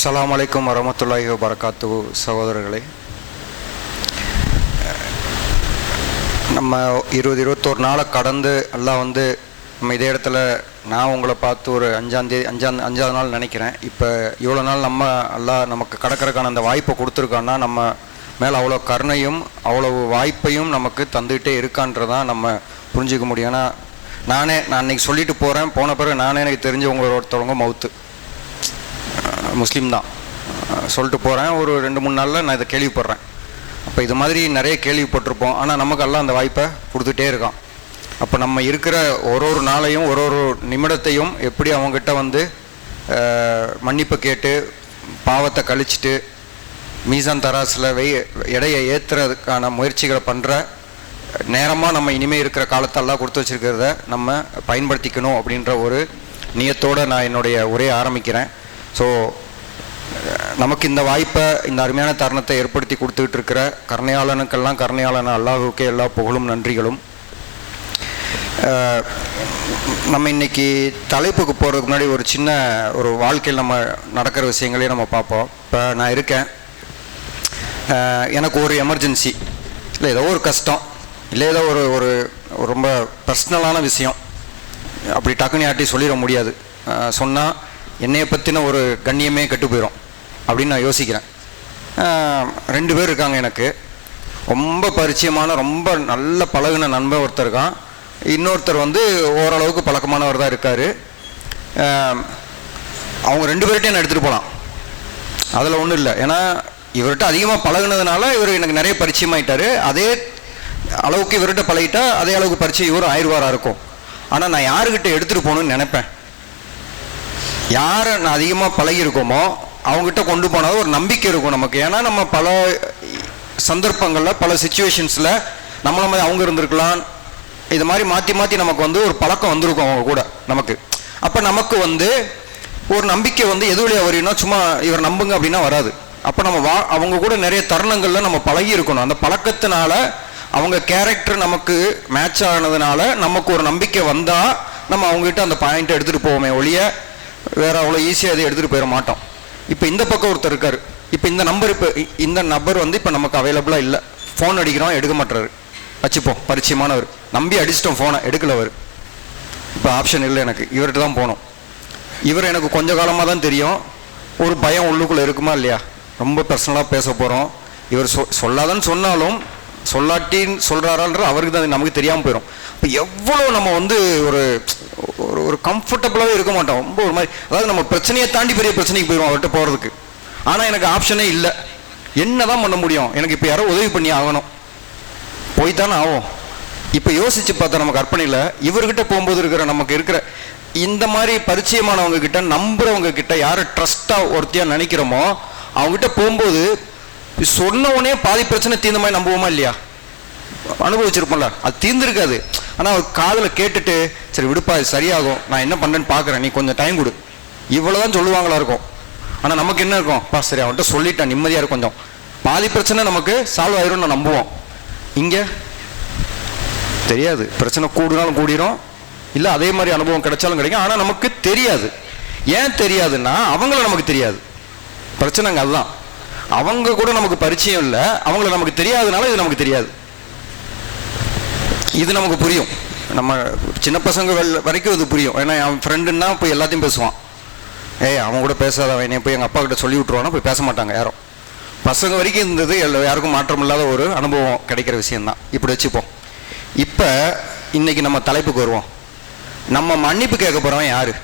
அஸ்ஸலாமு அலைக்கும் வரமத்துல்லாஹி வபரகாத்துஹு. சகோதரர்களே, நம்ம 20-21 நாளை கடந்து எல்லாம் நம்ம இதே இடத்துல நான் உங்களை பார்த்து ஒரு அஞ்சாவது நாள் நினைக்கிறேன். இப்போ இவ்வளோ நாள் நம்ம எல்லாம் நமக்கு கடக்கிறதுக்கான அந்த வாய்ப்பை கொடுத்துருக்கான்னா நம்ம மேலே அவ்வளோ கருணையும் அவ்வளோ வாய்ப்பையும் நமக்கு தந்துக்கிட்டே இருக்கான்றதான் நம்ம புரிஞ்சிக்க முடியும். ஏன்னா நான் இன்றைக்கி சொல்லிட்டு போகிறேன், போன பிறகு எனக்கு தெரிஞ்சவங்க ஒருத்தவங்க மவுத்து முஸ்லீம் தான் சொல்லிட்டு போகிறேன். ஒரு 2-3 நாளில் நான் இதை கேள்விப்படுறேன். அப்போ இது மாதிரி நிறைய கேள்விப்பட்டிருப்போம். ஆனால் நமக்கு எல்லாம் அந்த வாய்ப்பை கொடுத்துட்டே இருக்கான். அப்போ நம்ம இருக்கிற ஒரு நாளையும் ஒரு நிமிடத்தையும் எப்படி அவங்ககிட்ட மன்னிப்பை கேட்டு பாவத்தை கழிச்சிட்டு மீசான் தராசில் எடையை ஏற்றுறதுக்கான முயற்சிகளை பண்ணுற நேரமாக நம்ம இனிமேல் இருக்கிற காலத்தெல்லாம் கொடுத்து வச்சுருக்கிறத நம்ம பயன்படுத்திக்கணும் அப்படின்ற ஒரு நியத்தோடு நான் என்னுடைய உரையை ஆரம்பிக்கிறேன். ஸோ நமக்கு இந்த வாய்ப்பை, இந்த அருமையான தருணத்தை ஏற்படுத்தி கொடுத்துக்கிட்டு இருக்கிற கருணையாளனுக்கெல்லாம் கருணையாளன அல்லாஹுக்கே எல்லா புகழும் நன்றிகளும். நம்ம இன்றைக்கி தலைப்புக்கு போகிறதுக்கு முன்னாடி ஒரு சின்ன ஒரு வாழ்க்கையில் நம்ம நடக்கிற விஷயங்களையும் நம்ம பார்ப்போம். இப்போ நான் இருக்கேன், எனக்கு ஒரு எமர்ஜென்சி இல்லை, ஏதோ ஒரு கஷ்டம் இல்லை, ஏதோ ஒரு ரொம்ப பர்சனலான விஷயம், அப்படி டக்குன்னு யார்ட்டையும் சொல்லிட முடியாது. சொன்னால் என்னையை பற்றின ஒரு கண்ணியமே கெட்டு போயிடும் அப்படின்னு நான் யோசிக்கிறேன். 2 பேர் இருக்காங்க எனக்கு. ரொம்ப பரிச்சயமான ரொம்ப நல்ல பழகின நண்பர் ஒருத்தர் இருக்கான். இன்னொருத்தர் ஓரளவுக்கு பழக்கமானவர் தான் இருக்கார். அவங்க 2 பேர்கிட்டையும் நான் எடுத்துகிட்டு போகலாம், அதில் ஒன்றும் இல்லை. ஏன்னா இவர்கிட்ட அதிகமாக பழகினதுனால இவர் எனக்கு நிறைய பரிச்சயமாயிட்டார். அதே அளவுக்கு இவர்கிட்ட பழகிட்டா அதே அளவுக்கு பரிச்சயம் இவரும் ஆயிடுவாராக இருக்கும். ஆனால் நான் யாருக்கிட்ட எடுத்துகிட்டு போகணுன்னு நினைப்பேன். யாரை நான் அதிகமாக பழகியிருக்கோமோ அவங்ககிட்ட கொண்டு போனால் ஒரு நம்பிக்கை இருக்கும் நமக்கு. ஏன்னா நம்ம பல சந்தர்ப்பங்களில் பல சுச்சுவேஷன்ஸில் நம்மள மாதிரி அவங்க இருந்திருக்கலாம். இது மாதிரி மாற்றி மாற்றி நமக்கு ஒரு பழக்கம் வந்திருக்கும் அவங்க கூட நமக்கு. அப்போ நமக்கு ஒரு நம்பிக்கை எது வழியாக வரும்னா சும்மா இவர் நம்புங்க அப்படின்னா வராது. அப்போ நம்ம அவங்க கூட நிறைய தருணங்களில் நம்ம பழகி இருக்கணும். அந்த பழக்கத்தினால அவங்க கேரக்டர் நமக்கு மேட்ச் ஆனதுனால நமக்கு ஒரு நம்பிக்கை வந்தால் நம்ம அவங்ககிட்ட அந்த பாயிண்ட்டை எடுத்துகிட்டு போவோமே ஒழிய வேறு அவ்வளோ ஈஸியாக அதை எடுத்துகிட்டு போயிட மாட்டோம். இப்போ இந்த பக்கம் ஒருத்தர் இருக்கார். இப்போ இந்த நம்பர் இப்போ நமக்கு அவைலபிளாக இல்லை. ஃபோன் அடிக்கிறோம், எடுக்க மாட்டுறாரு. வச்சுப்போம், பரிச்சயமானவர், நம்பி அடிச்சிட்டோம், ஃபோனை எடுக்கலவர். இப்போ ஆப்ஷன் இல்லை, எனக்கு இவர்கிட்ட தான் போகணும். இவர் எனக்கு கொஞ்சம் காலமாக தான் தெரியும். ஒரு பயம் உள்ளுக்குள்ளே இருக்குமா இல்லையா? ரொம்ப பர்சனலாக பேச போகிறோம். இவர் சொல்லாதன்னு சொன்னாலும் சொல்லாட்டின்னு சொல்கிறாரான்ற அவருக்கு தான் நமக்கு தெரியாமல் போயிடும். இப்போ எவ்வளோ நம்ம ஒரு ஒரு கம்ஃபர்டபுளாகவே இருக்க மாட்டோம். ரொம்ப ஒரு மாதிரி, அதாவது நம்ம பிரச்சனையை தாண்டி பெரிய பிரச்சனைக்கு போயிடும் அவர்கிட்ட போகிறதுக்கு. ஆனால் எனக்கு ஆப்ஷனே இல்லை. என்ன தான் பண்ண முடியும்? எனக்கு இப்போ யாரோ உதவி பண்ணி ஆகணும், போய்த்தானே ஆகும். இப்போ யோசித்து பார்த்தா நம்ம கற்பனையில் இவர்கிட்ட போகும்போது நமக்கு இருக்கிற இந்த மாதிரி பரிச்சயமானவங்க கிட்ட, நம்புறவங்க கிட்ட, யாரை ட்ரஸ்ட்டாக ஒருத்தியாக நினைக்கிறோமோ அவங்ககிட்ட போகும்போது சொன்ன உடனே பாதி பிரச்சனை தீர்ந்த மாதிரி நம்புவோமா இல்லையா? அனுபவிச்சிருப்போம்ல, அது தீர்ந்துருக்காது. ஆனால் அவர் காதில் கேட்டுட்டு சரி விடுப்பா, இது சரியாகும், நான் என்ன பண்ணுறேன்னு பார்க்குறேன், நீ கொஞ்சம் டைம் கொடு, இவ்வளோதான் சொல்லுவாங்களா இருக்கும். ஆனால் நமக்கு என்ன இருக்கும்? பா சரி அவன்கிட்ட சொல்லிட்டேன், நிம்மதியாக இருக்கும், கொஞ்சம் பாதி பிரச்சனை நமக்கு சால்வ் ஆயிரும் நான் நம்புவோம். இங்கே தெரியாது, பிரச்சனை கூடுனாலும் கூடிரும், இல்லை அதே மாதிரி அனுபவம் கிடைச்சாலும் கிடைக்கும். ஆனால் நமக்கு தெரியாது. ஏன் தெரியாதுன்னா அவங்கள நமக்கு தெரியாது. பிரச்சனைங்க அதுதான். அவங்க கூட நமக்கு பரிச்சயம் இல்லை, அவங்கள நமக்கு தெரியாதனால இது நமக்கு தெரியாது. இது நமக்கு புரியும். நம்ம சின்ன பசங்க வரைக்கும் இது புரியும். ஏன்னா அவன் ஃப்ரெண்டுன்னா போய் எல்லாத்தையும் பேசுவான். அவன் கூட பேசாதவன், என்னை போய் எங்கள் அப்பா கிட்ட சொல்லி விட்ருவானா, போய் பேச மாட்டாங்க யாரும். பசங்க வரைக்கும் இருந்தது யாருக்கும் மாற்றம் இல்லாத ஒரு அனுபவம் கிடைக்கிற விஷயந்தான். இப்படி வச்சுப்போம். இப்போ இன்னைக்கு நம்ம தலைப்புக்கு வருவோம். நம்ம மன்னிப்பு கேட்க போகிறவன் யாரு?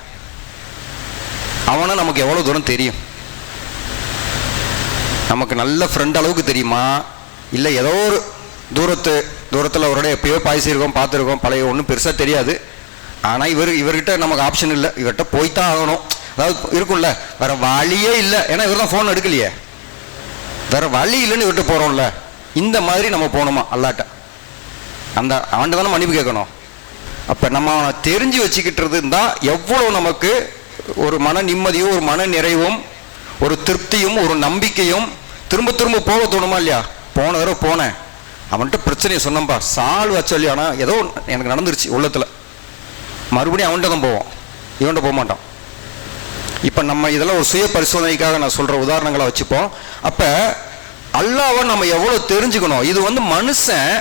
அவனை நமக்கு எவ்வளோ தூரம் தெரியும்? நமக்கு நல்ல ஃப்ரெண்ட் அளவுக்கு தெரியுமா, இல்லை ஏதோ ஒரு தூரத்தில் அவரோட எப்பயோ பேசியிருக்கோம், பார்த்துருக்கோம், பழைய ஒன்றும் பெருசாக தெரியாது. ஆனால் இவர்கிட்ட நமக்கு ஆப்ஷன் இல்லை, இவர்கிட்ட போய்த்தான் ஆகணும். அதாவது இருக்கும்ல, வேறு வழியே இல்லை. ஏன்னா இவர் தான் ஃபோன் எடுக்கலையே, வேறு வழி இல்லைன்னு இவர்கிட்ட போகிறோம்ல. இந்த மாதிரி நம்ம போகணுமா அல்லாட்ட? அந்த ஆண்டு தானே மன்னிப்பு கேட்கணும். அப்போ நம்ம தெரிஞ்சு வச்சுக்கிட்டு இருந்தால் எவ்வளோ நமக்கு ஒரு மன நிம்மதியும் ஒரு மன நிறைவும் ஒரு திருப்தியும் ஒரு நம்பிக்கையும் திரும்ப திரும்ப போக தோணுமா இல்லையா? போன தடவை போனேன், அவன்கிட்ட பிரச்சனையை சொன்னப்பா, சால்வ் ஆச்சு இல்லையா, ஆனால் ஏதோ எனக்கு நடந்துருச்சு உள்ளத்தில், மறுபடியும் அவன்கிட்ட தான் போவோம், இவன்கிட்ட போக மாட்டான். இப்போ நம்ம இதெல்லாம் ஒரு சுய பரிசோதனைக்காக நான் சொல்கிற உதாரணங்களை வச்சுப்போம். அப்போ அல்லாஹ்வை நம்ம எவ்வளோ தெரிஞ்சுக்கணும். இது வந்து மனுஷன்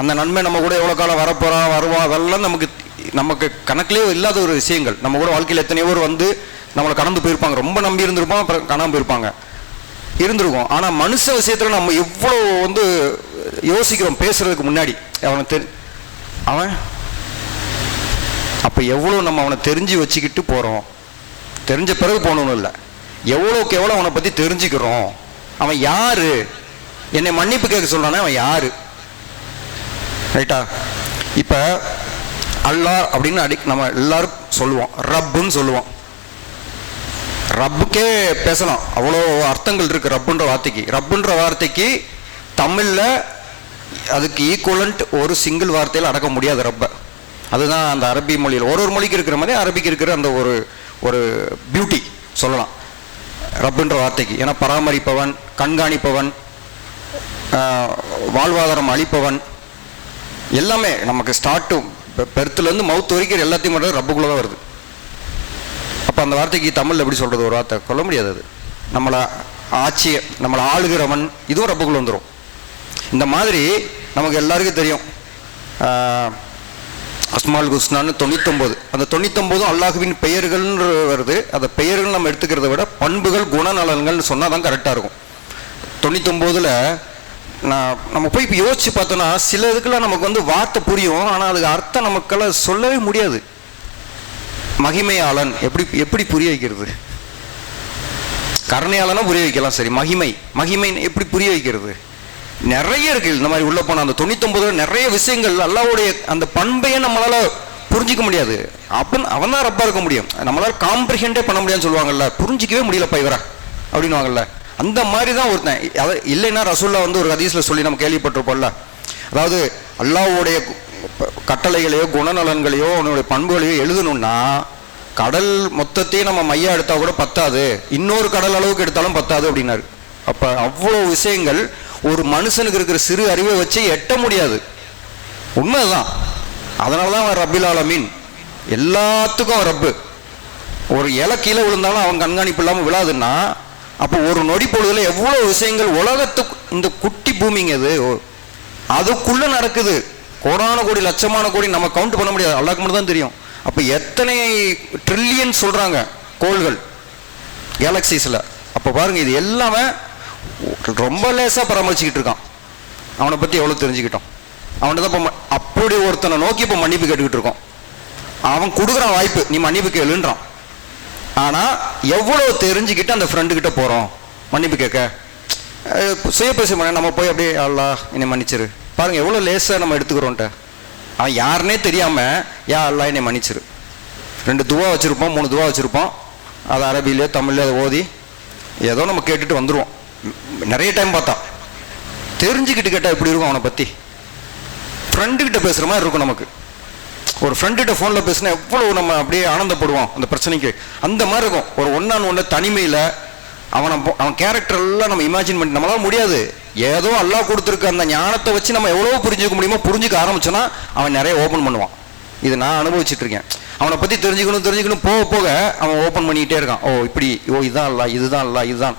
அந்த நன்மை நம்ம கூட எவ்வளோ காலம் வரப்போகிறான் வருவான் அதெல்லாம் நமக்கு கணக்கிலே இல்லாத ஒரு விஷயங்கள். நம்ம கூட வாழ்க்கையில் எத்தனையோ பேர் வந்து நம்மளை கடந்து போயிருப்பாங்க, ரொம்ப நம்பி இருந்திருப்போம், அப்புறம் காணாமல் போயிருப்பாங்க இருந்திருக்கும். ஆனால் மனுஷ விஷயத்தில் நம்ம எவ்வளோ வந்து யோசிக்கிறோம் பேசுறதுக்கு முன்னாடி. அவன் அப்போ எவ்வளோ நம்ம அவனை தெரிஞ்சு வச்சுக்கிட்டு போகிறோம். தெரிஞ்ச பிறகு போகணும்னு இல்லை, எவ்வளோக்கு எவ்வளோ அவனை பற்றி தெரிஞ்சுக்கிறோம். அவன் யாரு, என்னை மன்னிப்பு கேட்க சொல்றானே அவன் யாரு, ரைட்டா? இப்போ அல்லாஹ் அப்படின்னு நம்ம எல்லாரும் சொல்லுவோம், ரப்புன்னு சொல்லுவோம். ரப்புக்கே பேசலாம், அவ்வளோ அர்த்தங்கள் இருக்கு ரப்புன்ற வார்த்தைக்கு. ரப்புன்ற வார்த்தைக்கு தமிழில் அதுக்கு ஈக்குவலண்ட் ஒரு சிங்கிள் வார்த்தையில் அடக்க முடியாது ரப்பை. அதுதான் அந்த அரபி மொழியில் ஒரு மொழிக்கு இருக்கிற மாதிரி அரபிக்கு இருக்கிற அந்த ஒரு பியூட்டி சொல்லலாம் ரப்புன்ற வார்த்தைக்கு. ஏன்னா பராமரிப்பவன், கண்காணிப்பவன், வாழ்வாதாரம் அளிப்பவன், எல்லாமே நமக்கு ஸ்டார்ட்டும் பெருத்துலேருந்து மவுத் வரைக்கும் எல்லாத்தையும் பண்ணுறது ரப்புக்குள்ளே தான் வருது. அப்போ அந்த வார்த்தைக்கு தமிழில் எப்படி சொல்கிறது, ஒரு வார்த்தை சொல்ல முடியாது. அது நம்மளை ஆளுகிறவன், இதுவும் ரப்புக்குள்ளே வந்துடும். இந்த மாதிரி நமக்கு எல்லாருக்கும் தெரியும் அஸ்மால் ஹுஸ்னான்னு 99, அந்த 99 அல்லாஹுவின் பெயர்கள்னு வருது. அந்த பெயர்கள் நம்ம எடுத்துக்கிறத விட பண்புகள் குணநலன்கள்னு சொன்னால் தான் கரெக்டாக இருக்கும். 99ல் நம்ம போய் இப்போ யோசிச்சு பார்த்தோன்னா சில இதுக்கெல்லாம் நமக்கு வந்து வார்த்தை புரியும், ஆனால் அதுக்கு அர்த்தம் நமக்கெல்லாம் சொல்லவே முடியாது. மகிமையாளன் எப்படி புரிய வைக்கிறது? கருணையாளனா புரிய வைக்கலாம், சரி. மகிமை எப்படி புரிய வைக்கிறது? நிறைய இருக்கு இந்த மாதிரி உள்ள போன அந்த 99 நிறைய விஷயங்கள் அல்லாஹ்வுடைய அந்த பண்பையே நம்மளால புரிஞ்சிக்க முடியாது. அவன் தான் ரப்பா இருக்க முடியும், நம்மளால காம்ப்ரிஹெண்டே பண்ண முடியாதுன்னு சொல்லுவாங்கல்ல, புரிஞ்சிக்கவே முடியலப்பா இவரா அப்படின்னுவாங்கல்ல. அந்த மாதிரி தான் ஒருத்தன். இல்லைன்னா ரசூல்லா வந்து ஒரு ஹதீஸ்ல சொல்லி நம்ம கேள்விப்பட்டிருப்போம்ல, அதாவது அல்லாஹ்வுடைய கட்டளைகளையோ குணநலன்களையோ அவனுடைய பண்புகளையோ எழுதணும்னா கடல் மொத்தத்தையும் நம்ம மையா எடுத்தா கூட பத்தாது, இன்னொரு கடல் அளவுக்கு எடுத்தாலும் பத்தாது அப்படின்னாரு. அப்ப அவ்வளோ விஷயங்கள் ஒரு மனுஷனுக்கு இருக்கிற சிறு அறிவை வச்சு எட்ட முடியாது. உண்மைதான். அதனாலதான் அவன் ரப்பில் ஆலமீன், எல்லாத்துக்கும் அவன் ரப்பு. ஒரு இலை கீழே விழுந்தாலும் அவன் கண்காணிப்பு இல்லாமல் விழாதுன்னா அப்போ ஒரு நொடி பொழுதுல எவ்வளோ விஷயங்கள் உலகத்துக்கு, இந்த குட்டி பூமிங்க இது அதுக்குள்ள நடக்குது. கோடான கோடி லட்சமான கோடி நம்ம கவுண்ட் பண்ண முடியாது, அல்லாஹ்க்கு மட்டும் தான் தெரியும். அப்போ எத்தனை ட்ரில்லியன் சொல்றாங்க கோள்கள் கேலக்சிஸ்ல. அப்போ பாருங்க, இது எல்லாமே ரொம்ப லேசா பராமரிச்சுக்கிட்டு இருக்கான். அவனை பத்தி எவ்வளவு தெரிஞ்சுக்கிட்டோம். அவன்கிட்ட தான் அப்படி ஒருத்தனை நோக்கி இப்போ மன்னிப்பு கேட்டுக்கிட்டு இருக்கோம். அவன் கொடுக்குறான் வாய்ப்பு, நீ மன்னிப்பு கேளுன்றான். ஆனா எவ்வளவு தெரிஞ்சுக்கிட்டு அந்த ஃப்ரெண்டு கிட்ட போறோம் மன்னிப்பு கேட்க. சுய பேச நம்ம போய் அப்படியே அல்லாஹ் என்னை மன்னிச்சிரு, பாருங்க எவ்வளவு லேசா நம்ம எடுத்துக்கிறோன்ட்ட. அவன் யாருன்னே தெரியாம யா அல்லாஹ் என்னை மன்னிச்சிரு, 2 துவா வச்சிருப்போம், 3 துவா வச்சிருப்போம், அது அரபிலே தமிழ்ல அதை ஓதி ஏதோ நம்ம கேட்டுட்டு வந்துருவோம். நிறைய டைம் பார்த்தா தெரிஞ்சுக்கிட்டு கேட்டா எப்படி இருக்கும் அவனை பத்தி. ஃப்ரெண்டு கிட்ட பேசுற மாதிரி இருக்கும் நமக்கு. ஒரு ஃப்ரெண்டு கிட்ட போன்ல பேசினா எவ்வளவு நம்ம அப்படியே ஆனந்தப்படுவோம் அந்த பிரச்சனைக்கு. அந்த மாதிரி இருக்கும். ஒரு ஒன்னு தனிமையில அவன் கேரக்டர் எல்லாம் நம்ம இமேஜின் பண்ணி நம்மளால முடியாது. ஏதோ அல்லாஹ் கொடுத்துருக்க அந்த ஞானத்தை வச்சு நம்ம எவ்வளவு புரிஞ்சுக்க முடியுமோ புரிஞ்சுக்க ஆரம்பிச்சோன்னா அவன் நிறைய ஓபன் பண்ணுவான். இது நான் அனுபவிச்சுட்டு இருக்கேன். அவனை பத்தி தெரிஞ்சுக்கணும் போக போக அவன் ஓபன் பண்ணிக்கிட்டே இருக்கான். ஓ இப்படி, ஓ இதான் அல்ல, இதுதான் அல்ல, இதுதான்.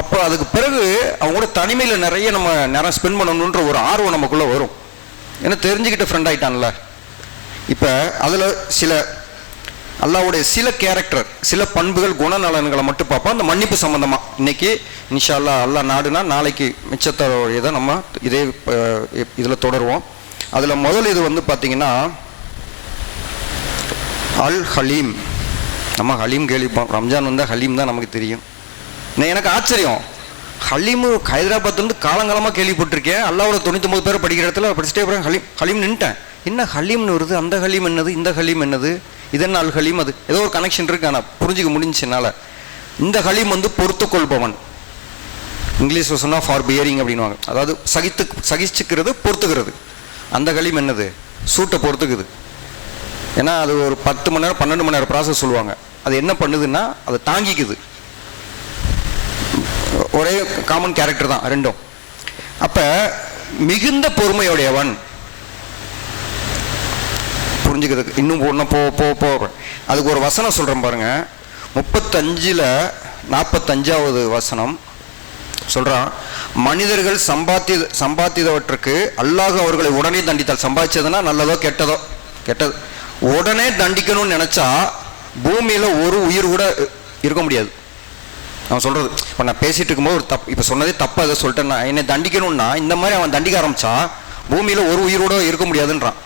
அப்போ அதுக்கு பிறகு அவங்க கூட தனிமையில நிறைய நம்ம நேரம் ஸ்பெண்ட் பண்ணணுன்ற ஒரு ஆர்வம் நமக்குள்ள வரும். ஏன்னா தெரிஞ்சுக்கிட்ட ஃப்ரெண்ட் ஆயிட்டான்ல. இப்ப அதுல சில அல்லாஹ்வுடைய சில கேரக்டர், சில பண்புகள், குணநலன்களை மட்டும் பார்ப்போம். அந்த மன்னிப்பு சம்பந்தமா இன்னைக்கு இன்ஷா அல்லாஹ், அல்லாஹ் நாடுனா நாளைக்கு மிச்சத்தோட நம்ம இதே இதுல தொடருவோம். அதுல முதல் இது வந்து பாத்தீங்கன்னா அல் ஹலீம். நம்ம ஹலீம் கேள்விப்போம், ரம்ஜான் வந்தால் ஹலீம் தான் நமக்கு தெரியும். எனக்கு ஆச்சரியம், ஹலீமு ஹைதராபாத்லேருந்து காலங்காலமாக கேள்விப்பட்டிருக்கேன். அல்லாவோட 99 பேர் படிக்கிற இடத்துல படிச்சுட்டே போகிறேன், ஹலீம் நின்ட்டேன். என்ன ஹலீம்னு வருது, அந்த ஹலீம் என்னது, இந்த ஹலீம் என்னது, இது என்ன அல் ஹலீம், அது ஏதோ ஒரு கனெக்ஷன் இருக்கு. ஆனால் புரிஞ்சுக்க முடிஞ்சுனால இந்த ஹலீம் வந்து பொறுத்துக்கொள்பவன், இங்கிலீஷில் சொன்னால் ஃபார் பியரிங் அப்படின்வாங்க. அதாவது சகிச்சுக்கிறது, பொறுத்துக்கிறது. அந்த ஹலீம் என்னது, சூட்டை பொறுத்துக்குது. ஏன்னா அது ஒரு 10 மணி நேரம் 12 மணி நேரம் ப்ராசஸ் சொல்லுவாங்க. அது என்ன பண்ணுதுன்னா அதை தாங்கிக்குது. ஒரே காமன் கேரக்டர் தான் ரெண்டும். அப்ப மிகுந்த பொறுமையுடையவன், புரிஞ்சுக்கிறதுக்கு இன்னும் ஒன்றும் போ. அதுக்கு ஒரு வசனம் சொல்றேன் பாருங்க. 35ல் 45வது வசனம் சொல்றான், மனிதர்கள் சம்பாதித்தவற்றுக்கு அல்லாஹ் அவர்களை உடனே தண்டித்தால். சம்பாதிச்சதுன்னா நல்லதோ கெட்டதோ, கெட்டது உடனே தண்டிக்கணும்னு நினைச்சா பூமியில ஒரு உயிர் கூட இருக்க முடியாது. அவன் சொல்றது, இப்போ நான் பேசிட்டு இருக்கும்போது ஒரு தப்பு, இப்போ சொன்னதே தப்பு, அதை சொல்லிட்டேன். நான் என்னை தண்டிக்கணும்னா இந்த மாதிரி அவன் தண்டிக்க ஆரம்பிச்சா பூமியில ஒரு உயிரோட இருக்க முடியாதுன்றான்.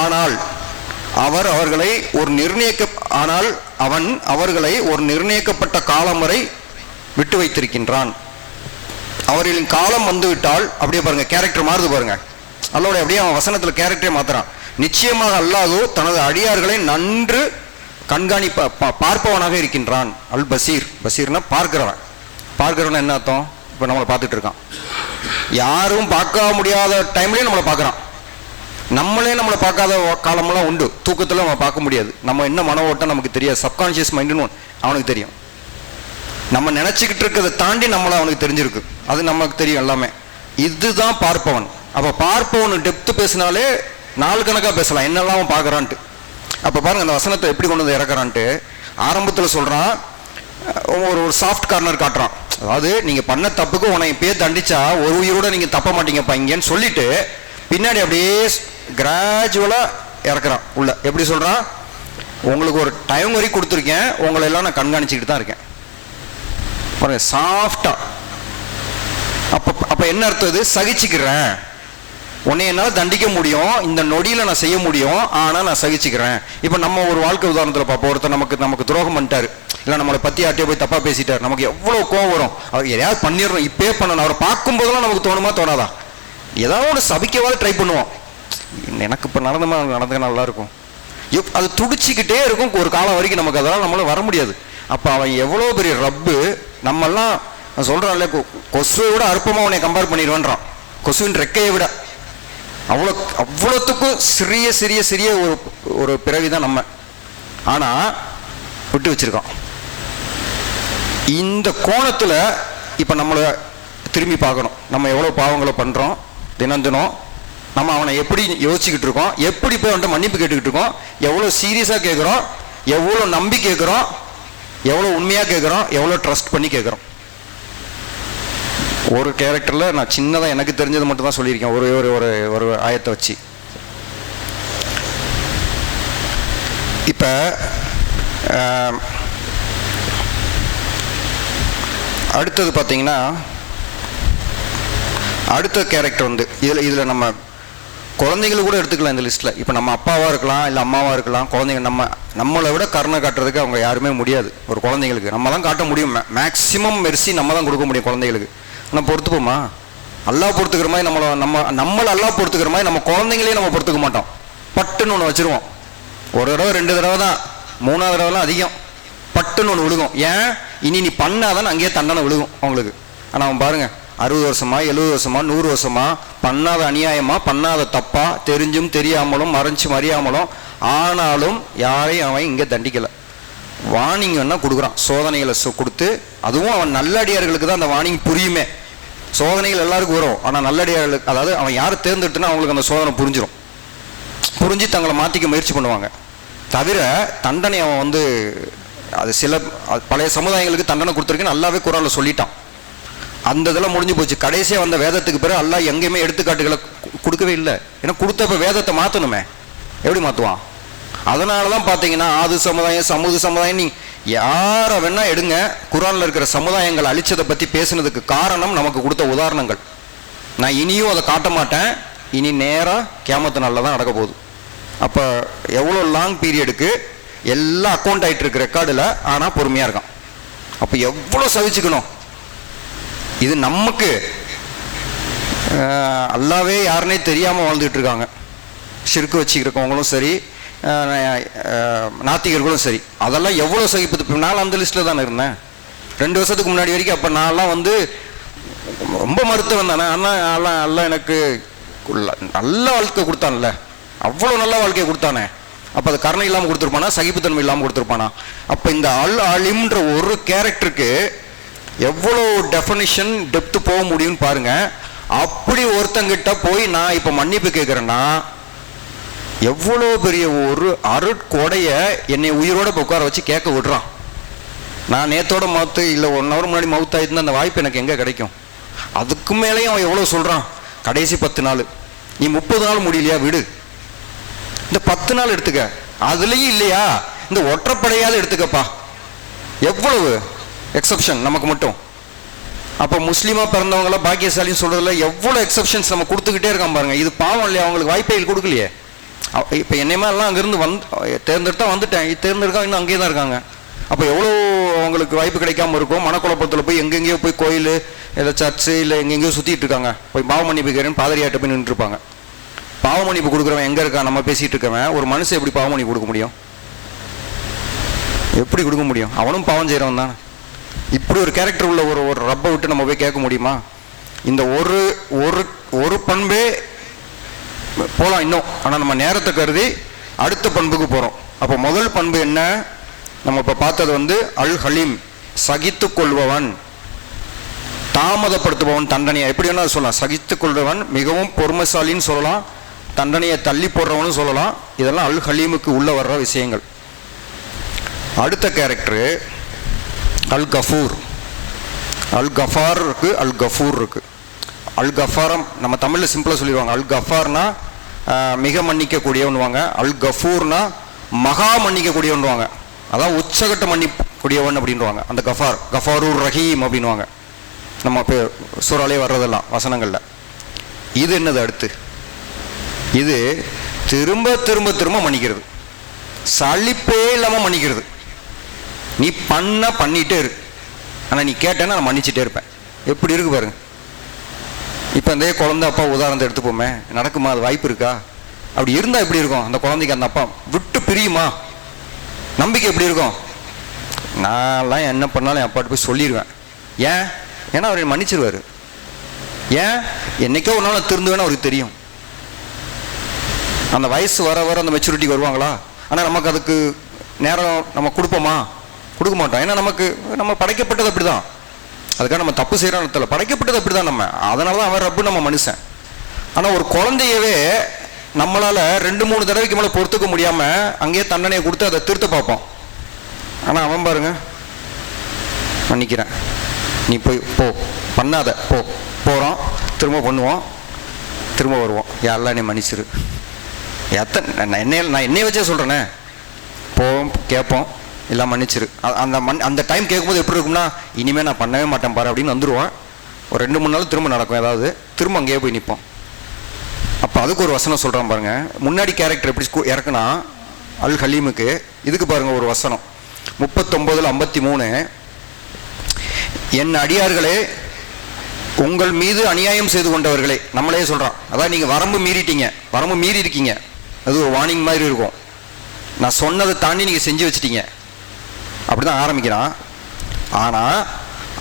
ஆனால் அவன் அவர்களை ஒரு நிர்ணயிக்கப்பட்ட காலம் வரை விட்டு வைத்திருக்கின்றான். அவர்களின் காலம் வந்துவிட்டால், அப்படியே பாருங்க கேரக்டர் மாறுது பாருங்க, அல்லாஹ் அப்படியே அவன் வசனத்துல கேரக்டரே மாத்துறான். நிச்சயமாக அல்லாஹ் தனது அடியார்களை நன்று பார்ப்பவனாக இருக்கின்றான். அல் பசீர், பசீர்னா பார்க்கிறவன். பார்க்கிறவன் என்ன அர்த்தம்? இப்போ நம்மளை பார்த்துட்டு இருக்கான், யாரும் பார்க்க முடியாத டைம்லேயும் நம்மளை பார்க்குறான். நம்மளே நம்மளை பார்க்காத காலமெல்லாம் உண்டு, தூக்கத்தில் நம்ம பார்க்க முடியாது. நம்ம என்ன மன ஓட்டம் நமக்கு தெரியாது, சப்கான்ஷியஸ் மைண்டுன்னு அவனுக்கு தெரியும். நம்ம நினச்சிக்கிட்டு இருக்கிறத தாண்டி நம்மளை அவனுக்கு தெரிஞ்சிருக்கு, அது நமக்கு தெரியும் எல்லாமே. இதுதான் பார்ப்பவன். அப்போ பார்ப்பவன் டெப்த்து பேசினாலே நாலு கணக்காக பேசலாம், என்னெல்லாம் அவன் பார்க்குறான்ட்டு. அப்போ பாருங்க அந்த வசனத்தை எப்படி கொண்டு வந்து இறக்குறான்ட்டு. ஆரம்பத்தில் சொல்கிறான், ஒரு சாஃப்ட் கார்னர் காட்டுறான். அதாவது நீங்கள் பண்ண தப்புக்கு உன்னை இப்பயே தண்டிச்சா ஒரு உயிரோட நீங்கள் தப்ப மாட்டீங்கப்பா இங்கேன்னு சொல்லிட்டு பின்னாடி அப்படியே கிராஜுவலாக இறக்குறான் உள்ள. எப்படி சொல்கிறான், உங்களுக்கு ஒரு டைம் வரைக்கும் கொடுத்துருக்கேன், உங்களை எல்லாம் நான் கண்காணிச்சுக்கிட்டு தான் இருக்கேன் பாருங்க, சாஃப்டாக. அப்போ என்ன அர்த்தம்? இது சகிச்சுக்கிறேன், உன்னை என்னால் தண்டிக்க முடியும், இந்த நொடியில் நான் செய்ய முடியும், ஆனால் நான் சகிச்சுக்கிறேன். இப்போ நம்ம ஒரு வாழ்க்கை உதாரணத்தில் பார்ப்போம், ஒருத்தர் நமக்கு துரோகம் பண்ணிட்டாரு, இல்லை நம்மளை பற்றி யார்ட்டையோ போய் தப்பாக பேசிட்டார், நமக்கு எவ்வளோ கோவம் வரும். அவர் எதையாவது பண்ணிடுறோம், இப்பே பண்ணணும். அவரை பார்க்கும்போதெல்லாம் நமக்கு தோணுமா தோணாதா? ஏதாவது ஒரு சபிக்கவாது ட்ரை பண்ணுவோம், எனக்கு இப்போ நடந்துக்க நல்லா இருக்கும். அது துடிச்சிக்கிட்டே இருக்கும் ஒரு காலம் வரைக்கும், நமக்கு அதெல்லாம் நம்மளால வர முடியாது. அப்போ அவன் எவ்வளோ பெரிய ரப்பு. நம்மெல்லாம் சொல்கிறான்ல, கொசுவை விட அற்பமாக உன்னை கம்பேர் பண்ணிடுவான்றான், கொசுவின் ரெக்கையை விட. அவ்வளோத்துக்கும் சிறிய சிறிய சிறிய ஒரு பிறவிதான் நம்ம. ஆனால் விட்டு வச்சிருக்கோம். இந்த கோணத்தில் இப்போ நம்மளை திரும்பி பார்க்கணும். நம்ம எவ்வளோ பாவங்களை பண்ணுறோம் தினம் தினம், நம்ம அவனை எப்படி யோசிச்சுக்கிட்டு இருக்கோம், எப்படி போய் அவன்கிட்ட மன்னிப்பு கேட்டுக்கிட்டு இருக்கோம், எவ்வளோ சீரியஸாக கேட்குறோம், எவ்வளோ நம்பி கேட்குறோம், எவ்வளோ உண்மையாக கேட்குறோம், எவ்வளோ ட்ரஸ்ட் பண்ணி கேட்குறோம். ஒரு கேரக்டரில் நான் சின்னதாக எனக்கு தெரிஞ்சது மட்டும் தான் சொல்லியிருக்கேன், ஒரு ஆயத்தை வச்சு. இப்போ அடுத்தது பார்த்தீங்கன்னா, அடுத்த கேரக்டர் வந்து இதில் நம்ம குழந்தைங்களை கூட எடுத்துக்கலாம் இந்த லிஸ்ட்டில். இப்போ நம்ம அப்பாவாக இருக்கலாம், இல்லை அம்மாவாக இருக்கலாம், குழந்தைங்க நம்மளை விட கருணை காட்டுறதுக்கு அவங்க யாருமே முடியாது. ஒரு குழந்தைங்களுக்கு நம்ம தான் காட்ட முடியும், மேக்சிமம் மெர்சி நம்ம தான் கொடுக்க முடியும் குழந்தைகளுக்கு. நம்ம பொறுத்துப்போமா? அல்லா பொறுத்துக்கிற மாதிரி நம்மளை அல்லா பொறுத்துக்கிற மாதிரி நம்ம குழந்தைங்களே நம்ம பொறுத்துக்க மாட்டோம். பட்டுன்னு ஒன்று வச்சுருவோம். ஒரு தடவை 2 தடவை தான், 3ஆவது தடவைலாம் அதிகம், பட்டுன்னு ஒன்று விழுகும். ஏன்? இனி நீ பண்ணாதான் அங்கேயே தண்டனை விழுகும் அவங்களுக்கு. ஆனால் அவன் பாருங்க, 60 வருஷமா 70 வருஷமா 100 வருஷமா பண்ணாத அநியாயமா, பண்ணாத தப்பா, தெரிஞ்சும் தெரியாமலும் மறைஞ்சு மறியாமலும் ஆனாலும் யாரையும் அவன் இங்கே தண்டிக்கலை. வார்னிங் வேணா கொடுக்குறான், சோதனைகளை கொடுத்து. அதுவும் அவன் நல்லடியார்களுக்கு தான் அந்த வார்னிங் புரியுமே. சோதனைகள் எல்லாருக்கும் வரும், ஆனால் நல்லடியார்களுக்கு, அதாவது அவன் யாரை தேர்ந்தெடுத்துனா அவங்களுக்கு அந்த சோதனை புரிஞ்சு தங்களை மாற்றிக்க முயற்சி பண்ணுவாங்க. தவிர தண்டனை அவன் வந்து அது சில பழைய சமுதாயங்களுக்கு தண்டனை கொடுத்துருக்கேன்னு நல்லாவே குரானில் சொல்லிட்டான். அந்த இதெல்லாம் முடிஞ்சு போச்சு. கடைசியாக வந்த வேதத்துக்கு பிறகு அல்லாஹ் எங்கேயுமே எடுத்துக்காட்டுகளை கொடுக்கவே இல்லை. ஏன்னா கொடுத்தப்ப வேதத்தை மாற்றணுமே, எப்படி மாற்றுவான்? அதனால தான் பார்த்தீங்கன்னா ஆது சமுதாயம் சமூக சமுதாயம் நீ யாரை வேணா எடுங்க, குரானில் இருக்கிற சமுதாயங்கள் அழிச்சதை பற்றி பேசுனதுக்கு காரணம் நமக்கு கொடுத்த உதாரணங்கள். நான் இனியும் அதை காட்ட மாட்டேன், இனி நேராக கியாமத்து நாளில் தான் நடக்க போகுது. அப்போ எவ்வளோ லாங் பீரியடுக்கு எல்லாம் அக்கௌண்ட் ஆகிட்டு இருக்கு ரெக்கார்டில், ஆனால் பொறுமையாக இருக்கான். அப்போ எவ்வளோ சகிச்சுக்கணும். இது நமக்கு அல்லாவே யாருன்னே தெரியாமல் வாழ்ந்துட்டு இருக்காங்க. ஷிர்க்கு வச்சுக்கிறவங்களும் சரி, நாத்திகர்களும் சரி, அதெல்லாம் எவ்வளோ சகிப்பு. நான் அந்த லிஸ்ட்டில் தானே இருந்தேன் 2 வருஷத்துக்கு முன்னாடி வரைக்கும். அப்போ நான்லாம் வந்து ரொம்ப மருத்துவம் தானே. ஆனால் எல்லாம் எனக்கு நல்ல வாழ்க்கை கொடுத்தான்ல, அவ்வளோ நல்ல வாழ்க்கையை கொடுத்தானே. அப்போ அது கருணை இல்லாமல் கொடுத்துருப்பானா, சகிப்புத்தன்மை இல்லாமல் கொடுத்துருப்பானா? அப்போ இந்த அலிம்ன்ற ஒரு கேரக்டருக்கு எவ்வளோ டெஃபனிஷன் டெப்த்து போக முடியும்னு பாருங்க. அப்படி ஒருத்தங்கிட்ட போய் நான் இப்போ மன்னிப்பு கேட்குறேன்னா எவ்வளோ பெரிய ஒரு அருட்கொடைய என்னை உயிரோட உட்கார வச்சு கேட்க விடுறான். நான் நேத்தோட மவுத்து இல்லை 1 hour முன்னாடி மவுத் ஆயிடுச்சுன்னா அந்த வாய்ப்பு எனக்கு எங்கே கிடைக்கும்? அதுக்கு மேலேயும் அவன் எவ்வளோ சொல்கிறான், கடைசி 10 நாள். நீ 30 நாள் முடியலையா விடு, இந்த 10 நாள் எடுத்துக்க. அதுலேயும் இல்லையா இந்த ஒற்றைப்படையாவது எடுத்துக்கப்பா. எவ்வளவு எக்ஸப்ஷன் நமக்கு மட்டும். அப்போ முஸ்லீமாக பிறந்தவங்களாம் பாக்கியசாலின்னு சொல்கிறதுல எவ்வளோ எக்ஸப்ஷன்ஸ் நம்ம கொடுத்துக்கிட்டே இருக்கான் பாருங்க. இது பாவம் இல்லையா? அவங்களுக்கு வாய்ப்பே கொடுக்கலையே. இப்போ என்னையுமா எல்லாம் அங்கேருந்து தேர்ந்தெடுத்தா வந்துட்டேன், தேர்ந்தெடுக்கா இன்னும் அங்கேயே தான் இருக்காங்க. அப்போ எவ்வளோ அவங்களுக்கு வாய்ப்பு கிடைக்காம இருக்கும். மனக்குழப்பத்தில் போய் எங்கெங்கேயோ போய் கோயில் இல்லை சர்ச்சு இல்லை எங்கெங்கேயோ சுற்றிட்டு இருக்காங்க. போய் பாவ மன்னிப்பு கேட்குறேன்னு பாதிரியாட்ட போய் நின்றுருப்பாங்க. பாவ மன்னிப்பு கொடுக்குறவன் எங்கே இருக்கான்? நம்ம பேசிகிட்டு இருக்கவன் ஒரு மனுஷன் எப்படி பாவ மன்னிப்பு கொடுக்க முடியும்? எப்படி கொடுக்க முடியும்? அவனும் பாவம் செய்கிறவன் தானே. இப்படி ஒரு கேரக்டர் உள்ள ஒரு ரப்பை விட்டு நம்ம போய் கேட்க முடியுமா? இந்த ஒரு ஒரு ஒரு பண்பே போகலாம் இன்னும். ஆனால் நம்ம நேரத்தை கருதி அடுத்த பண்புக்கு போகிறோம். அப்போ முதல் பண்பு என்ன? நம்ம இப்போ பார்த்தது அல் ஹலீம், சகித்து கொள்பவன், தாமதப்படுத்துபவன், தண்டனையை எப்படி வேணால் சொல்லலாம். சகித்து கொள்பவன், மிகவும் பொறுமைசாலின்னு சொல்லலாம், தண்டனையை தள்ளி போடுறவனு சொல்லலாம். இதெல்லாம் அல் ஹலீமுக்கு உள்ள வர்ற விஷயங்கள். அடுத்த கேரக்டரு அல் கஃபூர். அல் கஃபார் இருக்கு, அல் கஃபூர் இருக்கு. அல் கஃபாரம் நம்ம தமிழில் சிம்பிளாக சொல்லிடுவாங்க. அல் கஃபார்னா மிக மன்னிக்கக்கூடியவன்வாங்க. அல் கஃபூர்னா மகா மன்னிக்கக்கூடியவன்வாங்க. அதான் உச்சகட்ட மன்னிக்கக்கூடியவன் அப்படின்வாங்க. அந்த கஃபார், கஃபாரூர் ரஹீம் அப்படின்வாங்க. நம்ம இப்போ சூறாலே வர்றதெல்லாம் வசனங்களில். இது என்னது? அடுத்து இது திரும்ப திரும்ப திரும்ப மன்னிக்கிறது, சலிப்பே இல்லாமல் மன்னிக்கிறது. நீ பண்ணிட்டே இரு, ஆனால் நீ கேட்டேன்னா நான் மன்னிச்சுட்டே இருப்பேன். எப்படி இருக்கு பாருங்க. இப்போ அந்த குழந்தை அப்பா உதாரணத்தை எடுத்துப்போமே, நடக்குமா? அது வாய்ப்பு இருக்கா? அப்படி இருந்தால் எப்படி இருக்கும்? அந்த குழந்தைக்கு அந்த அப்பா விட்டு பிரியுமா? நம்பிக்கை எப்படி இருக்கும்? நான்லாம் என்ன பண்ணாலும் என் அப்பாட்ட போய் சொல்லிடுவேன். ஏன்னா அவர் மன்னிச்சிருவாரு. என்னைக்கோ ஒரு நாள் திருந்துவேன்னு அவருக்கு தெரியும். அந்த வயசு வர வர அந்த மெச்சூரிட்டிக்கு வருவாங்களா? ஆனால் நமக்கு அதுக்கு நேரம் நம்ம கொடுப்போமா? கொடுக்க மாட்டோம். ஏன்னா நம்ம படைக்கப்பட்டது அப்படி தான். அதுக்காக நம்ம தப்பு செய்கிறோம் தெரியல, படைக்கப்பட்டது அப்படி தான் நம்ம. அதனால தான் அவன் ரப்பு, நம்ம மனுஷன். ஆனால் ஒரு குழந்தையவே நம்மளால் 2-3 தடவைக்கு மேலே பொறுத்துக்க முடியாமல் அங்கேயே தண்டனையை கொடுத்து அதை திருத்த பார்ப்போம். ஆனால் அவன் பாருங்க, மன்னிக்கிறேன், நீ போய் பண்ணாத போகிறோம், திரும்ப பண்ணுவோம், திரும்ப வருவோம், யாரெல்லாம் நீ மன்னிச்சிரு. நான் என்னைய வச்சே சொல்கிறேனே, போவோம், கேட்போம், எல்லாம் மன்னிச்சிரு. அந்த டைம் கேட்கும்போது எப்படி இருக்கும்னா, இனிமேல் நான் பண்ணவே மாட்டேன் பாரு அப்படின்னு வந்துடுவான். ஒரு 2-3 நாள் திரும்ப நடக்கும் ஏதாவது, திரும்ப அங்கேயே போய் நிற்போம். அப்போ அதுக்கு ஒரு வசனம் சொல்கிறான் பாருங்க. முன்னாடி கேரக்டர் எப்படி இறக்குனா அல் ஹலீமுக்கு, இதுக்கு பாருங்க ஒரு வசனம் 39:53. என் அடியார்களே, உங்கள் மீது அநியாயம் செய்து கொண்டவர்களே, நம்மளே சொல்கிறான். அதான் நீங்கள் வரம்பு மீறி இருக்கீங்க. அது ஒரு வார்னிங் மாதிரி இருக்கும். நான் சொன்னதை தாண்டி நீங்கள் செஞ்சு வச்சிட்டீங்க, அப்படிதான் ஆரம்பிக்கிறான். ஆனால்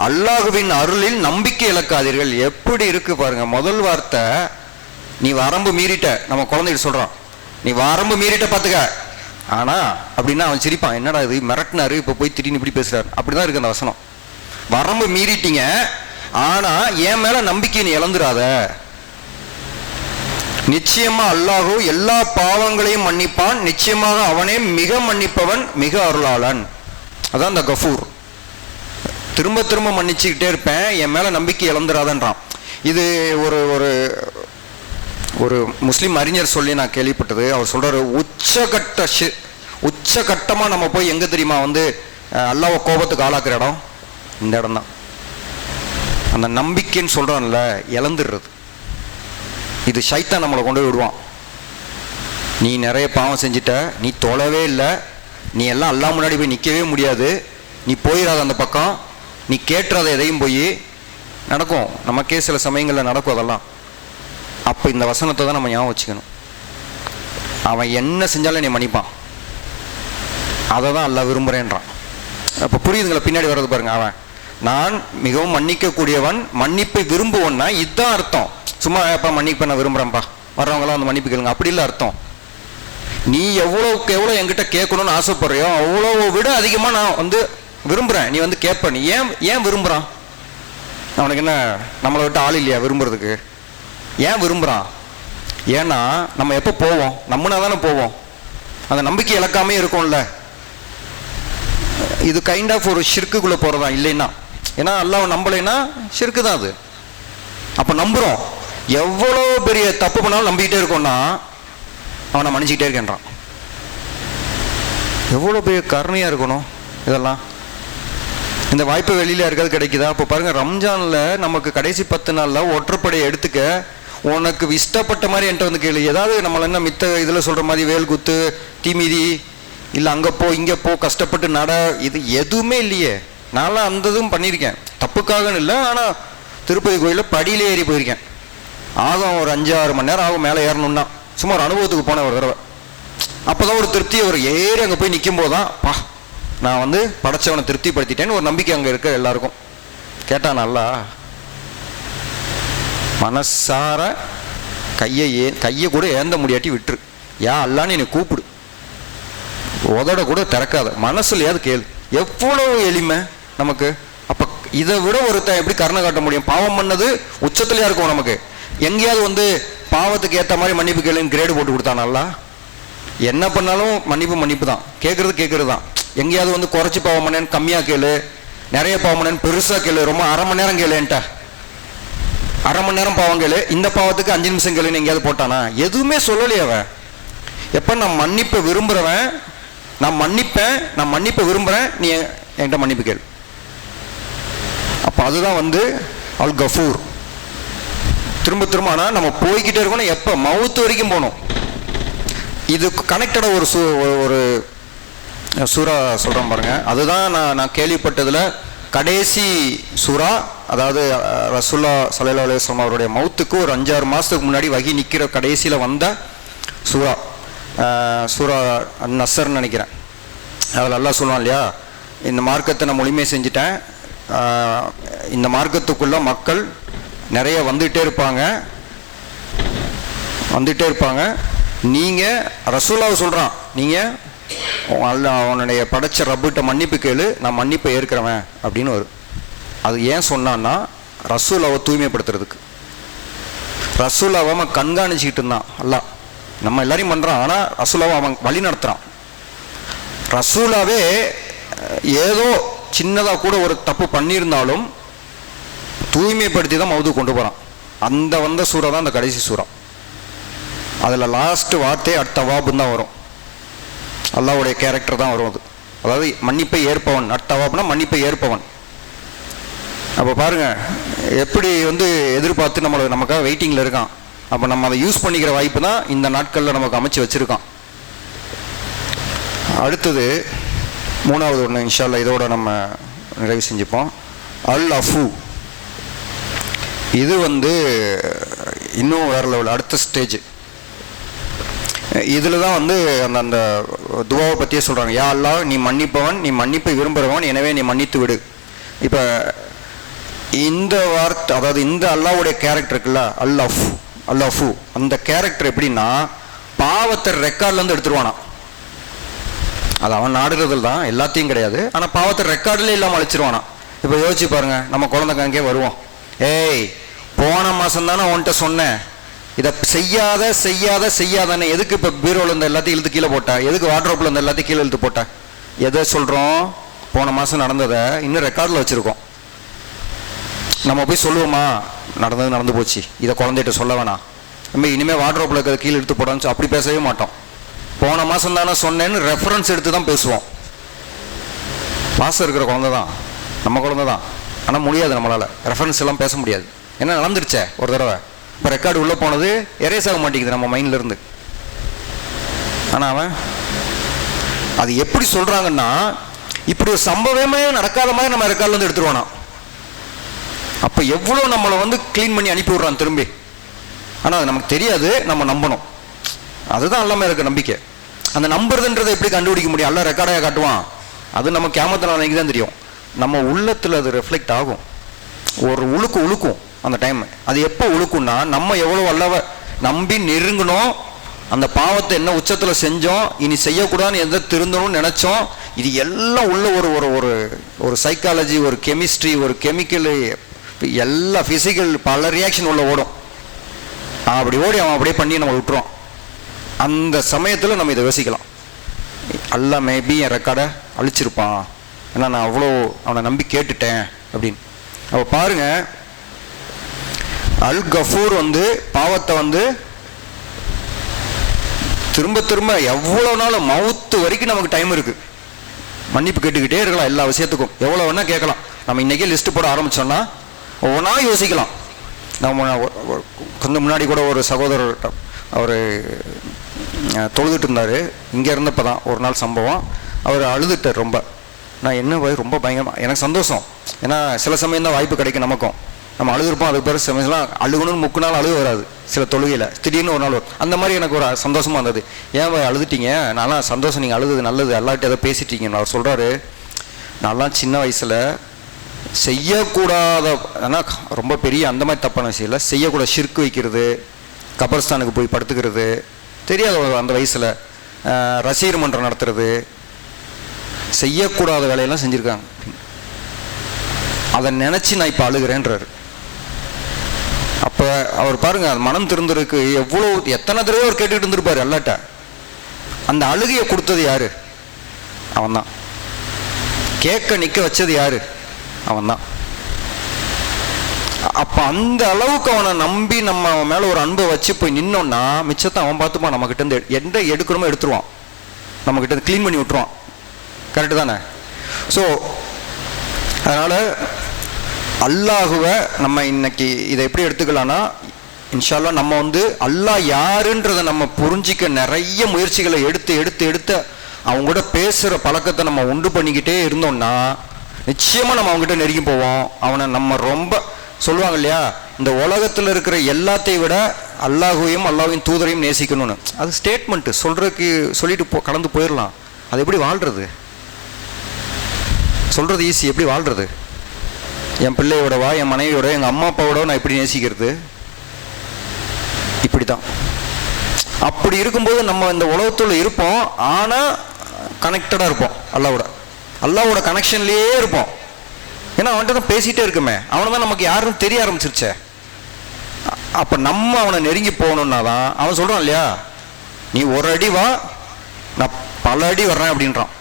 அல்லாஹுவின் அருளில் நம்பிக்கை இழக்காதீர்கள். எப்படி இருக்கு பாருங்க. முதல் வார்த்தை, நீ வரம்பு மீறிட்ட. நம்ம குழந்தைகிட்ட சொல்கிறான், நீ வரம்பு மீறிட்ட பார்த்துக்க. ஆனால் அப்படின்னா அவன் சிரிப்பான், என்னடா இது மிரட்டினாரு, இப்போ போய் திடீர்னு இப்படி பேசுறாரு. அப்படிதான் இருக்கு அந்த வசனம். வரம்பு மீறிட்டீங்க, ஆனால் என் மேலே நம்பிக்கை நீ இழந்துடாத. நிச்சயமா அல்லாஹு எல்லா பாவங்களையும் மன்னிப்பான், நிச்சயமாக அவனே மிக மன்னிப்பவன், மிக அருளாளன். அதான் இந்த கஃபூர். திரும்ப திரும்ப மன்னிச்சுக்கிட்டே இருப்பேன், என் மேல நம்பிக்கை இழந்துடாதன்றான். இது ஒரு ஒரு ஒரு முஸ்லீம் அறிஞர் சொல்லி நான் கேள்விப்பட்டது. அவர் சொல்றாரு, உச்சகட்டமா நம்ம போய் எங்க தெரியுமா அல்லாஹ்வை கோபத்துக்கு ஆளாக்குற இடம் இந்த இடம் தான். அந்த நம்பிக்கைன்னு சொல்றான்ல, இழந்துடுறது. இது ஷைத்தான் நம்மளை கொண்டு போய் விடுவான். நீ நிறைய பாவம் செஞ்சிட்ட, நீ தொழவே இல்லை, நீ எல்லாம் அல்லாஹ் முன்னாடி போய் நிற்கவே முடியாது, நீ போயிடாத அந்த பக்கம், நீ கேட்டுறாத எதையும் போய் நடக்கும். நமக்கே சில சமயங்களில் நடக்கும் அதெல்லாம். அப்போ இந்த வசனத்தை தான் நம்ம ஞாபகம் வச்சுக்கணும். அவன் என்ன செஞ்சாலும் நீ மன்னிப்பான், அதை தான் அல்லாஹ் விரும்புகிறேன்றான். அப்போ புரியுதுங்களா பின்னாடி வர்றது பாருங்க. அவன் நான் மிகவும் மன்னிக்கக்கூடியவன், மன்னிப்பை விரும்புவன்னா இதுதான் அர்த்தம். சும்மா எப்போ மன்னிப்பை நான் விரும்புகிறேன்ப்பா, வர்றவங்களாம் அந்த மன்னிப்பு கேளுங்க, அப்படி இல்லை அர்த்தம். நீ எவ்வளோக்கு எவ்வளோ என்கிட்ட கேட்கணும்னு ஆசைப்படுறியோ அவ்வளோ விட அதிகமாக நான் விரும்புகிறேன். நீ கேட்ப. நீ ஏன் விரும்புகிறான்? அவனுக்கு என்ன நம்மளை விட்டு ஆள் இல்லையா விரும்புறதுக்கு? ஏன் விரும்புகிறான்? ஏன்னா நம்ம எப்போ போவோம், நம்மனா தானே போவோம். அந்த நம்பிக்கை இழக்காமே இருக்கும்ல. இது கைண்ட் ஆஃப் ஒரு ஷிர்க்குக்குள்ளே போகிறதா இல்லைன்னா, ஏன்னா அல்லாஹ் நம்பலைன்னா ஷிர்க்கு தான் அது. அப்போ நம்புகிறோம், எவ்வளோ பெரிய தப்பு பண்ணாலும் நம்பிக்கிட்டே இருக்கோம்னா அவனை மன்னிச்சிக்கிட்டே இருக்கேன்றான். எவ்வளோ பெரிய கருணையாக இருக்கணும் இதெல்லாம். இந்த வாய்ப்பு வெளியில் இருக்கிறது கிடைக்குதா? அப்போ பாருங்கள், ரம்ஜானில் நமக்கு கடைசி 10 நாளில் ஒற்றைப்படையை எடுத்துக்க, உனக்கு இஷ்டப்பட்ட மாதிரி என்கிட்ட வந்து கேளு. ஏதாவது நம்மளை என்ன மித்த இதில் சொல்கிற மாதிரி வேல் குத்து தீமிதி இல்லை அங்கே போ இங்கே போ கஷ்டப்பட்டு நட, இது எதுவுமே இல்லையே. நான்லாம் அந்த இதுவும் பண்ணியிருக்கேன், தப்புக்காகன்னு இல்லை. ஆனால் திருப்பதி கோயிலில் படியிலே ஏறி போயிருக்கேன். ஆகும் ஒரு 5-6 மணி நேரம் ஆகும் மேலே ஏறணுன்னா. சும்மா ஒரு அனுபவத்துக்கு போனேன் ஒரு தடவை. அப்போ தான் ஒரு திருப்தி, ஒரு ஏறி அங்கே போய் நிற்கும் போது தான் பா நான் வந்து படைச்சவனை திருப்திப்படுத்திட்டேன்னு ஒரு நம்பிக்கை அங்கே இருக்க எல்லாருக்கும். கேட்டான் நல்லா மனசார கையை கூட ஏந்த முடியாட்டி விட்டுரு, யா அல்லான்னு என்னை கூப்பிடு, உதட கூட திறக்காத, மனசுலையாவது கேளு. எவ்வளோ எளிமை நமக்கு. அப்போ இதை விட ஒருத்தன் எப்படி கருணை காட்ட முடியும்? பாவம் பண்ணது உச்சத்துலையா இருக்கும் நமக்கு. எங்கேயாவது வந்து பாவத்துக்கு ஏற்ற மாதிரி மன்னிப்பு கேளுன்னு கிரேடு போட்டு கொடுத்தானல்ல. என்ன பண்ணாலும் மன்னிப்பு தான், கேட்குறது தான். எங்கேயாவது வந்து குறைச்சி பாவம் பண்ணேன்னு கம்மியாக கேளு, நிறைய பாவம் பண்ணேன்னு பெருசாக கேளு, ரொம்ப அரை மணி நேரம் கேளுன்ட்ட, அரை மணி நேரம் பாவம் கேளு, இந்த பாவத்துக்கு 5 நிமிஷம் கேளுன்னு எங்கேயாவது போட்டானா? எதுவுமே சொல்லலையே அவன். எப்போ நான் மன்னிப்பை விரும்புகிறவன், நான் மன்னிப்பை விரும்புகிறேன், நீ என்கிட்ட மன்னிப்பு கேளு. அப்போ அதுதான் வந்து அல் கஃபூர். திரும்ப ஆனால் நம்ம போய்கிட்டே இருக்கணும். எப்போ மவுத்து வரைக்கும் போகணும். இது கனெக்டட ஒரு சூரா சொல்கிறேன் பாருங்க. அதுதான் நான் கேள்விப்பட்டதில் கடைசி சூரா. அதாவது ரசூல்லா ஸல்லல்லாஹு அலைஹி வஸல்லம் அவருடைய மவுத்துக்கு ஒரு 5-6 மாதத்துக்கு முன்னாடி வகி நிற்கிற கடைசியில் வந்த சூரா நஸ்ர்ன்னு நினைக்கிறேன். அதில் அல்லாஹ் சொல்லுவான் இல்லையா, இந்த மார்க்கத்தை நான் முழுமையை செஞ்சுட்டேன், இந்த மார்க்கத்துக்குள்ள மக்கள் நிறைய வந்துகிட்டே இருப்பாங்க. நீங்கள் ரசூலாவை சொல்கிறான், நீங்கள் அவனுடைய படைச்ச ரப்புகிட்ட மன்னிப்பு கேளு, நான் மன்னிப்பை ஏற்கிறவன் அப்படின்னு வரும். அது ஏன் சொன்னான்னா, ரசூலாவை தூய்மைப்படுத்துறதுக்கு. ரசூலாவை அவன் கண்காணிச்சிக்கிட்டு இருந்தான் அல்லாஹ். நம்ம எல்லாரையும் பண்ணுறான், ஆனால் ரசூலாவை அவன் வழி நடத்துகிறான். ரசூலாவே ஏதோ சின்னதாக கூட ஒரு தப்பு பண்ணியிருந்தாலும் தூய்மைப்படுத்தி தான் மவுது கொண்டு போகிறான். அந்த வந்த சூறா தான் அந்த கடைசி சூறா. அதில் லாஸ்ட் வார்த்தை அத்தவாபுன்னு தான் வரும். அல்லாஹ்வுடைய கேரக்டர் தான் வரும் அது. அதாவது மன்னிப்பை ஏற்பவன், அத்தவாப்னா மன்னிப்பை ஏற்பவன். அப்போ பாருங்கள், எப்படி வந்து எதிர்பார்த்து நமக்காக வெயிட்டிங்கில் இருக்கான். அப்போ நம்ம அதை யூஸ் பண்ணிக்கிற வாய்ப்பு தான் இந்த நாட்களில் நமக்கு அமைச்சு வச்சுருக்கான். அடுத்தது 3வது ஒன்று இன்ஷா அல்லாஹ் இதோட நம்ம நிறைவு செஞ்சுப்போம். அல் அஃபு. இது வந்து இன்னும் வேறு லெவல், அடுத்த ஸ்டேஜ். இதில் தான் வந்து அந்த துவாவை பற்றியே சொல்கிறாங்க. யா அல்லாஹ், நீ மன்னிப்பவன், நீ மன்னிப்பை விரும்புகிறவன், எனவே நீ மன்னித்து விடு. இப்போ இந்த வார்த்தை, அதாவது இந்த அல்லாஹ்வுடைய கேரக்டர் இருக்குல்ல, அல் அஃபு, அந்த கேரக்டர் எப்படின்னா, பாவத்தை ரெக்கார்ட்லேருந்து எடுத்துருவானா. அது அவன் நாடுறதுல தான், எல்லாத்தையும் கிடையாது. ஆனால் பாவத்தை ரெக்கார்டில் இல்லாமல் அழிச்சிருவானா. இப்போ யோசிச்சு பாருங்க, நம்ம குழந்தைக்காங்கே வருவோம், ஏய் போன மாதம் தானே உன்கிட்ட சொன்னேன் இதை செய்யாதன்னு, எதுக்கு இப்போ பீரோவில் இருந்த எல்லாத்தையும் இழுத்து கீழே போட்டா, எதுக்கு வாட்ரோப்பில் இருந்த எல்லாத்தையும் கீழே இழுத்து போட்டா? எதை சொல்கிறோம்? போன மாதம் நடந்ததை இன்னும் ரெக்கார்டில் வச்சுருக்கோம். நம்ம போய் சொல்லுவோமா, நடந்து போச்சு, இதை குழந்தைகிட்ட சொல்ல வேணாம், நம்ம இனிமேல் வாட்ரோப்பில் இருக்கிறத கீழே எடுத்து போடான்னு அப்படி பேசவே மாட்டோம். போன மாதம் தானே சொன்னேன்னு ரெஃபரன்ஸ் எடுத்து தான் பேசுவோம். பாசம் இருக்கிற குழந்தை தான், நம்ம குழந்தை தான். ஆனால் முடியாது, நம்மளால் ரெஃபரன்ஸ் எல்லாம் பேச முடியாது. ஏன்னா நடந்துருச்சே ஒரு தடவை. இப்போ ரெக்கார்டு உள்ளே போனது எரேஸ் ஆக மாட்டேங்குது நம்ம மைண்ட்லேருந்து. ஆனால் அவன் அது எப்படி சொல்கிறாங்கன்னா, இப்படி ஒரு சம்பவமே நடக்காத மாதிரி நம்ம ரெக்கார்ட்லேருந்து எடுத்துருவானா. அப்போ எவ்வளோ நம்மளை வந்து க்ளீன் பண்ணி அனுப்பி விட்றான் திரும்பி. ஆனால் அது நமக்கு தெரியாது, நம்ம நம்பணும். அதுதான் எல்லாமே இருக்க நம்பிக்கை. அந்த நம்புறதுன்றதை எப்படி கண்டுபிடிக்க முடியும்? எல்லாம் ரெக்கார்டாக காட்டுவான். அது நம்ம கேமத்தில் அன்னைக்கு தான் தெரியும். நம்ம உள்ளத்தில் அது ரெஃப்ளெக்ட் ஆகும். ஒரு உழுக்கும் அந்த டைம். அது எப்போ உழுக்கும்னா, நம்ம எவ்வளோ அல்லவ நம்பி நெருங்கணும், அந்த பாவத்தை என்ன உச்சத்தில் செஞ்சோம், இனி செய்யக்கூடாதுன்னு எந்த திருந்தணும்னு நினச்சோம், இது எல்லாம் உள்ள ஒரு சைக்காலஜி, ஒரு கெமிஸ்ட்ரி, ஒரு கெமிக்கல், எல்லா ஃபிசிக்கல் பல ரியாக்ஷன் உள்ள ஓடும். அப்படி ஓடி அவன் அப்படியே பண்ணி நம்ம விட்டுருவோம். அந்த சமயத்தில் நம்ம இதை யோசிக்கலாம், அல்ல மேபி என் ரெக்கார்டை அழிச்சிருப்பான், ஏன்னா நான் அவ்வளோ அவனை நம்பி கேட்டுட்டேன் அப்படின்னு. அப்போ பாருங்க, அல் கஃபூர் வந்து பாவத்தை வந்து திரும்ப திரும்ப எவ்வளோ நாள் மவுத்து வரைக்கும் நமக்கு டைம் இருக்கு, மன்னிப்பு கேட்டுக்கிட்டே இருக்கலாம். எல்லா விஷயத்துக்கும் எவ்வளோ வேணா கேட்கலாம். நம்ம இன்னைக்கே லிஸ்ட் போட ஆரம்பிச்சோம்னா ஒவ்வொன்றா யோசிக்கலாம். நம்ம கொஞ்சம் முன்னாடி கூட ஒரு சகோதரர் அவர் தொழுதுட்டு இருந்தார், இங்கே இருந்தப்போ தான் ஒரு நாள் சம்பவம். அவர் அழுதுட்டார் ரொம்ப. நான் என்ன ரொம்ப பயங்கரமாக எனக்கு சந்தோஷம். ஏன்னா சில சமயம் தான் வாய்ப்பு கிடைக்கும் நமக்கும். நம்ம அழுதுருப்போம், அதுக்கு பிறகு சமயம்லாம் அழுகணும்னு 3 நாள் அழுக வராது சில தொழுகையில், திடீர்னு ஒரு நாள் வரும். அந்த மாதிரி எனக்கு ஒரு சந்தோஷமாக இருந்தது. ஏன் அழுதுட்டீங்க? நான்லாம் சந்தோஷம், நீங்கள் அழுது நல்லது, எல்லார்ட்டும் ஏதோ பேசிட்டீங்கன்னு அவர் சொல்கிறாரு. நான்லாம் சின்ன வயசில் செய்யக்கூடாத, ஆனால் ரொம்ப பெரிய அந்த மாதிரி தப்பான விஷயம் இல்லை, செய்யக்கூடாத ஷிர்க் வைக்கிறது, கபர்ஸ்தானுக்கு போய் படுத்துக்கிறது, தெரியாத அந்த வயசில் ரசிகர் மன்றம் நடத்துறது, செய்யக்கூடாத வேலையெல்லாம் செஞ்சுருக்காங்க. அதை நினச்சி நான் இப்போ அழுகிறேன்றாரு. அப்போ அவர் பாருங்க, மனம் திருந்திருக்கு எவ்வளோ, எத்தனை தடவை அவர் கேட்டுக்கிட்டு இருந்திருப்பாரு அல்லாட்ட. அந்த அழுகையை கொடுத்தது யாரு? அவன்தான். கேட்க நிற்க வச்சது யாரு? அவன்தான். அப்போ அந்த அளவுக்கு அவனை நம்பி நம்ம அவன் மேலே ஒரு அன்பை வச்சு போய் நின்னோன்னா மிச்சத்தை அவன் பார்த்துப்பான். நம்மக்கிட்ட இருந்து எந்த எடுக்கணுமோ எடுத்துருவான், நம்மக்கிட்ட க்ளீன் பண்ணி விட்டுருவான். கரெக்டு தானே? ஸோ அதனால் அல்லாஹுவை நம்ம இன்னைக்கு இதை எப்படி எடுத்துக்கலாம்னா, இன்ஷால்லா நம்ம வந்து அல்லாஹ் யாருன்றதை நம்ம புரிஞ்சிக்க நிறைய முயற்சிகளை எடுத்து அவங்க கூட பேசுகிற பழக்கத்தை நம்ம உண்டு பண்ணிக்கிட்டே இருந்தோம்னா நிச்சயமாக நம்ம அவங்ககிட்ட நெருங்கி போவோம். அவனை நம்ம ரொம்ப சொல்லுவாங்க இல்லையா, இந்த உலகத்தில் இருக்கிற எல்லாத்தையும் விட அல்லாஹுவையும் அல்லாஹ்வின் தூதரையும் நேசிக்கணும்னு. அது ஸ்டேட்மெண்ட்டு சொல்கிறதுக்கு சொல்லிட்டு கடந்து போயிடலாம். அது எப்படி வாழ்கிறது? சொல்கிறது ஈஸி, எப்படி வாழ்கிறது? என் பிள்ளையோடவா, என் மனைவியோட, எங்கள் அம்மா அப்பாவோட நான் எப்படி நேசிக்கிறது? இப்படி தான். அப்படி இருக்கும்போது நம்ம இந்த உலகத்தில் இருப்போம், ஆனால் கனெக்டடாக இருப்போம் அல்லாவோட கனெக்ஷன்லேயே இருப்போம். ஏன்னா அவன்கிட்ட தான் பேசிகிட்டே இருக்குமே, அவனை தான் நமக்கு யாருன்னு தெரிய ஆரம்பிச்சிருச்சே. அப்போ நம்ம அவனை நெருங்கி போகணுன்னா தான் அவன் சொல்கிறான் இல்லையா, நீ ஒரு அடி வா, நான் பல அடி வர்றேன் அப்படின்றான்.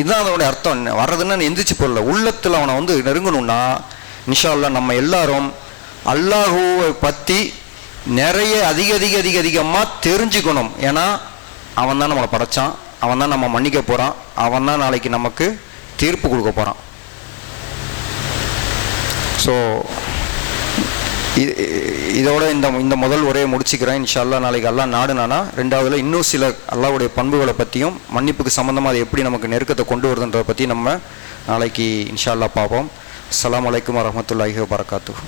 இதுதான் அதோடைய அர்த்தம். வர்றதுன்னு எந்திரிச்சு போடல, உள்ளத்தில் அவனை வந்து நெருங்கணும்னா இன்ஷா அல்லாஹ் நம்ம எல்லாரும் அல்லாஹுவை பற்றி நிறைய அதிகமாக தெரிஞ்சுக்கணும். ஏன்னா அவன் தான் நம்மளை படைச்சான், அவன் தான் நம்ம மன்னிக்க போகிறான், அவன் தான் நாளைக்கு நமக்கு தீர்ப்பு கொடுக்க போகிறான். ஸோ இதோட இந்த முதல் உரையை முடிச்சுக்கிறேன். இன்ஷா அல்லாஹ் நாளைக்கு அல்லாஹ் நாடுனானா ரெண்டாவதுல இன்னும் சில அல்லாஹ்வுடைய பண்புகளை பற்றியும் மன்னிப்புக்கு சம்மந்தமாக அது எப்படி நமக்கு நெருக்கத்தை கொண்டு வருதுன்றதை பற்றி நம்ம நாளைக்கு இன்ஷா அல்லாஹ் பார்ப்போம். அஸ்ஸலாமு அலைக்கும் வரஹ்மத்துல்லாஹி வபரகாத்துஹு.